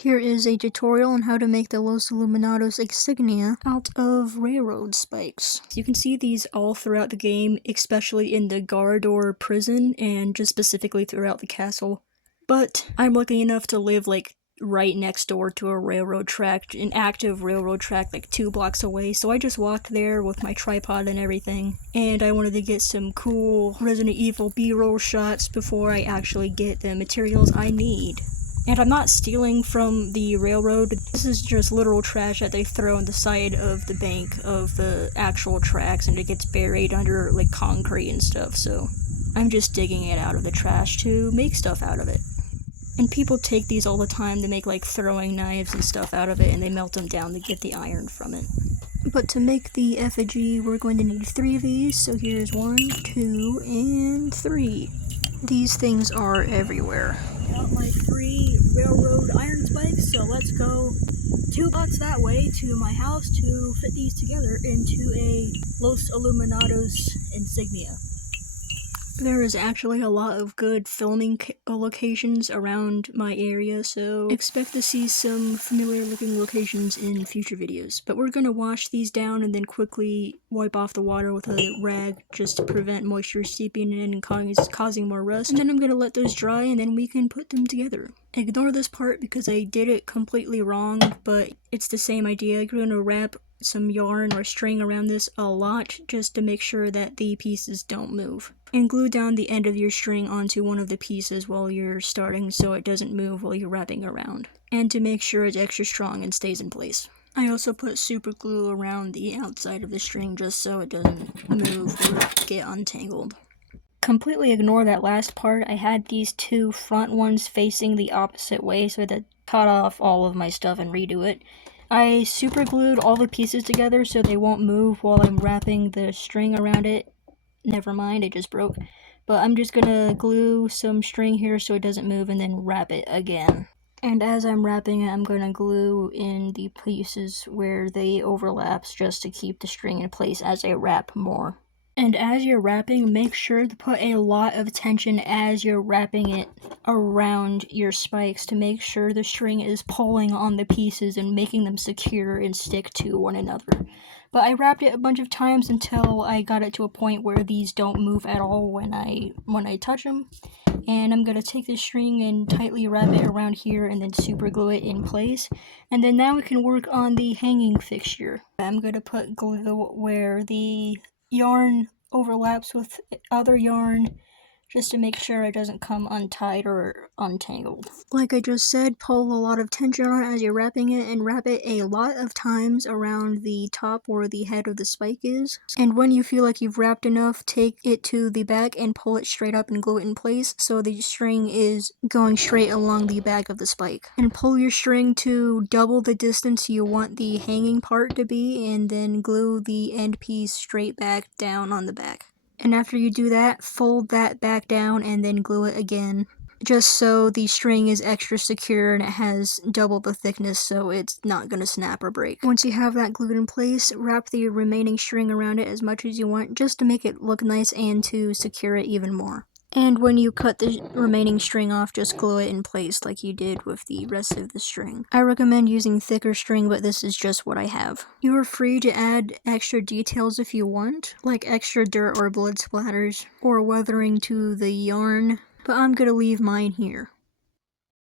Here is a tutorial on how to make the Los Illuminados insignia out of railroad spikes. You can see these all throughout the game, especially in the guard or prison, and just specifically throughout the castle. But I'm lucky enough to live like right next door to a railroad track, an active railroad track like 2 blocks away, so I just walked there with my tripod and everything, and I wanted to get some cool Resident Evil B-roll shots before I actually get the materials I need. And I'm not stealing from the railroad, this is just literal trash that they throw on the side of the bank of the actual tracks, and it gets buried under like concrete and stuff, so I'm just digging it out of the trash to make stuff out of it. And people take these all the time to make like throwing knives and stuff out of it, and they melt them down to get the iron from it. But to make the effigy, we're going to need 3 of these, so here's 1, 2, and 3. These things are everywhere. Got my 3 railroad iron spikes, so let's go 2 blocks that way to my house to fit these together into a Los Illuminados insignia. There is actually a lot of good filming locations around my area, so expect to see some familiar looking locations in future videos. But we're going to wash these down and then quickly wipe off the water with a rag just to prevent moisture seeping in and causing more rust. And then I'm going to let those dry and then we can put them together. Ignore this part because I did it completely wrong, but it's the same idea. You're going to wrap some yarn or string around this a lot just to make sure that the pieces don't move. And glue down the end of your string onto one of the pieces while you're starting so it doesn't move while you're wrapping around. And to make sure it's extra strong and stays in place. I also put super glue around the outside of the string just so it doesn't move or get untangled. Completely ignore that last part. I had these 2 front ones facing the opposite way, so I had to cut off all of my stuff and redo it. I super glued all the pieces together so they won't move while I'm wrapping the string around it. Never mind, it just broke. But I'm just gonna glue some string here so it doesn't move and then wrap it again. And as I'm wrapping it, I'm gonna glue in the pieces where they overlaps just to keep the string in place as I wrap more. And as you're wrapping, make sure to put a lot of tension as you're wrapping it around your spikes to make sure the string is pulling on the pieces and making them secure and stick to one another. But I wrapped it a bunch of times until I got it to a point where these don't move at all when I touch them. And I'm going to take this string and tightly wrap it around here and then super glue it in place. And then now we can work on the hanging fixture. I'm going to put glue where the yarn overlaps with other yarn just to make sure it doesn't come untied or untangled. Like I just said, pull a lot of tension on it as you're wrapping it and wrap it a lot of times around the top where the head of the spike is. And when you feel like you've wrapped enough, take it to the back and pull it straight up and glue it in place so the string is going straight along the back of the spike. And pull your string to double the distance you want the hanging part to be and then glue the end piece straight back down on the back. And after you do that, fold that back down and then glue it again, just so the string is extra secure and it has double the thickness so it's not going to snap or break. Once you have that glued in place, wrap the remaining string around it as much as you want just to make it look nice and to secure it even more. And when you cut the remaining string off, just glue it in place like you did with the rest of the string. I recommend using thicker string, but this is just what I have. You are free to add extra details if you want, like extra dirt or blood splatters, or weathering to the yarn, but I'm gonna leave mine here.